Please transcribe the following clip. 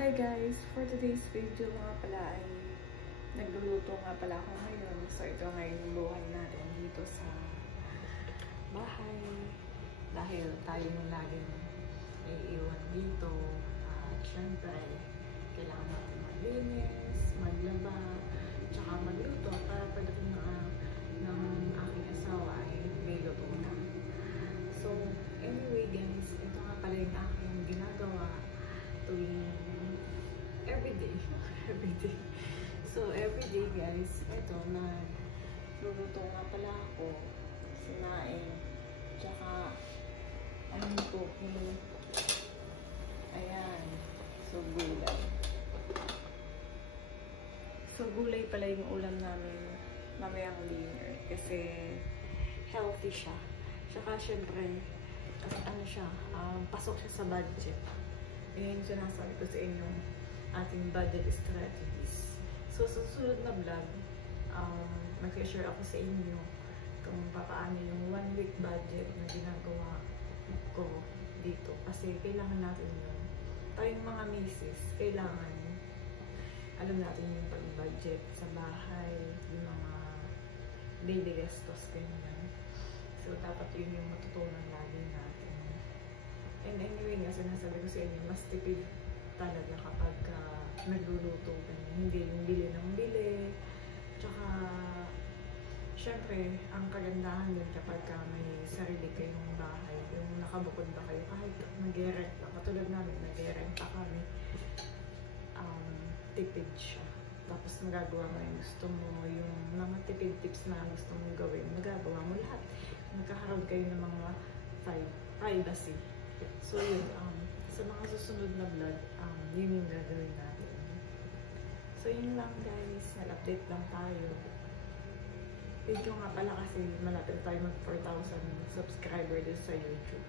Hi guys! For today's video nga pala ay nagluluto nga pala ako ngayon. So ito ngayon yung buhay natin dito sa bahay. Dahil tayo nung laging iiwan dito. At syempre, kailangan natin maglinis, maglaba, tsaka magluto para pagdating ng aking asawa ay may luto na. So anyway guys, ito nga pala yung aking ginagawa tuwing everyday. So everyday guys, ito nagluluto nga pala ako, sinaing, tsaka ano po, ayan, so gulay. So gulay pala yung ulam namin mamayang dinner kasi healthy siya. Tsaka syempre, ano siya, pasok siya sa budget. Ayan yung sinasabi ko sa inyo, ating budget strategies. So sa susunod na vlog, mag-share ako sa inyo kung paano yung 1 week budget na ginagawa ko dito. Kasi kailangan natin yun. Tayong mga misis, kailangan alam natin yung pag-budget sa bahay, yung mga daily gastos, ganyan. So dapat yun yung matutunan lagi natin. And anyway nga, sinasabi ko sa inyo, mas tipid talaga kapag nagluluto ka niya. Hindi yung bili ng bili. Tsaka, syempre, ang kagandahan din kapag may sarili kayong bahay, yung nakabukod ba kayo, kahit nag-rent na, katulad namin, nag-rent pa kami, tipid siya. Tapos magagawa mo yung gusto mo, yung mga tipid tips na gusto mong gawin, magagawa mo lahat. Magkakaroon kayo ng mga privacy. So yun, sa mga susunod na vlog, yun yung gagawin natin. So yun lang guys, nag-update lang tayo. Video nga pala kasi malapit tayo mag 4,000 subscriber din sa YouTube.